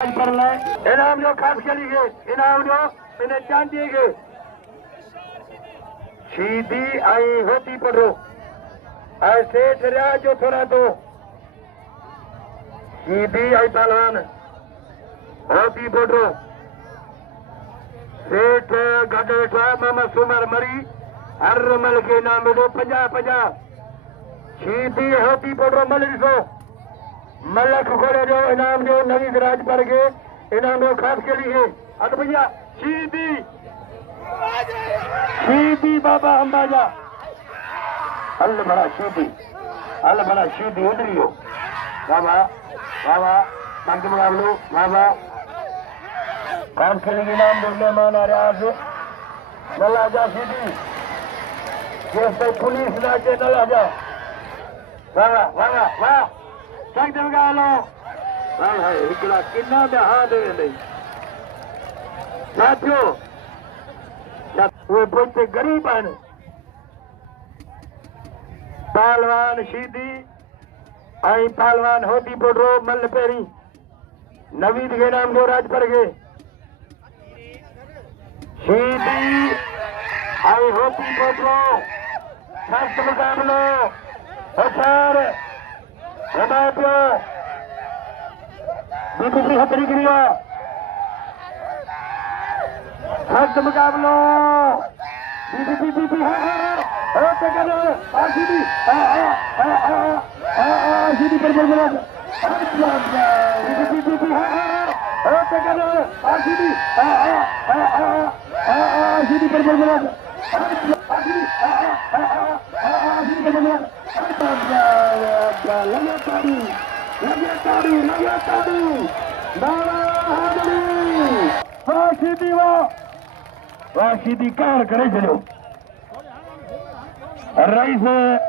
पर इनाम जो खास करिए इनाम जो मैंने चांदीगे सीधी आई होती पड़ो ऐसे ठहरा जो थोड़ा तो सीधी आई पहलवान होती पड़ो सेठ गडेठा मामा सुमर मरी हर मल के नाम दो 50-50 सीधी होती पड़ो मल सो मलक खोले जो इनाम जो नवीद राज पर के इनाम जो खास के लिए अरे भैया सीधी सीधी बाबा अंबाजा अल बड़ा सीधी उधरी हो बाबा बाबा तंग मुकाबलो बाबा खास के लिए इनाम जो मेहमान आ रहा आज नला जा सीधी जैसे पुलिस ना के नला जा वाह वाह वाह चक लगा लो भाई हिकड़ा किन्ना में हाँ दे नहीं साथियों वो बोलते गरीब हैं पहलवान सीधी आई पहलवान होती बोलो मल पेरी नवीद के नाम जो राज पर गए सीधी आई होती बोलो सस्त मुकाबलो होशियार बीपी हथरी गिरिया सख्त मुकाबलो बीपी सीधी पर बोलो सीधी पर बोलो सीधी कार करे चलो रईस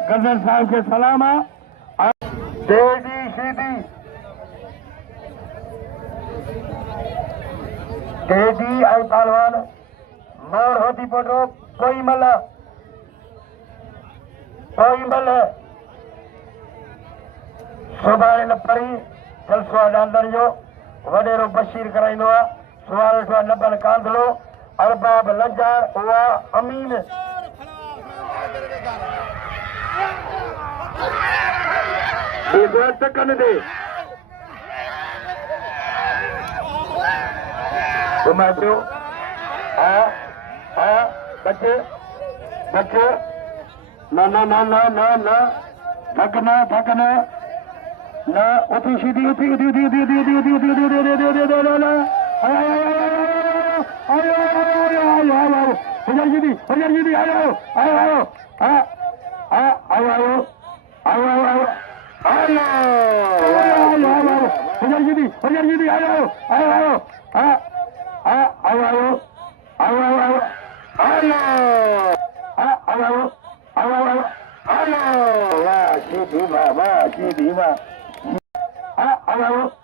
गजर साहब के सलामा तेजी सीधी तेजी आई पहलवान मोर होती पड़ो कोई मल सुबह न परी जलसो अंदर जो वडेरो बशीर कराइंदो आहे सुवाल ठो नबल कांधड़ो अरबाब लजार हुआ अमीन टकन दे घुमाइयो बच्चे बच्चे ना ना ना ना ना ना थकना थकना ना उठी सीधी उठी उठी उठी उठी उठी उठी उठी उठी उठी उठी उठी उठी उठी हजार सीधी आयो आयो आयो आयो आयो आयो आयो आयो हजार सीधी आयो आयो आयो आयो आयो आयो आयो आयो आयो आयो आयो वाह सीधी वाह सीधी वाह आयो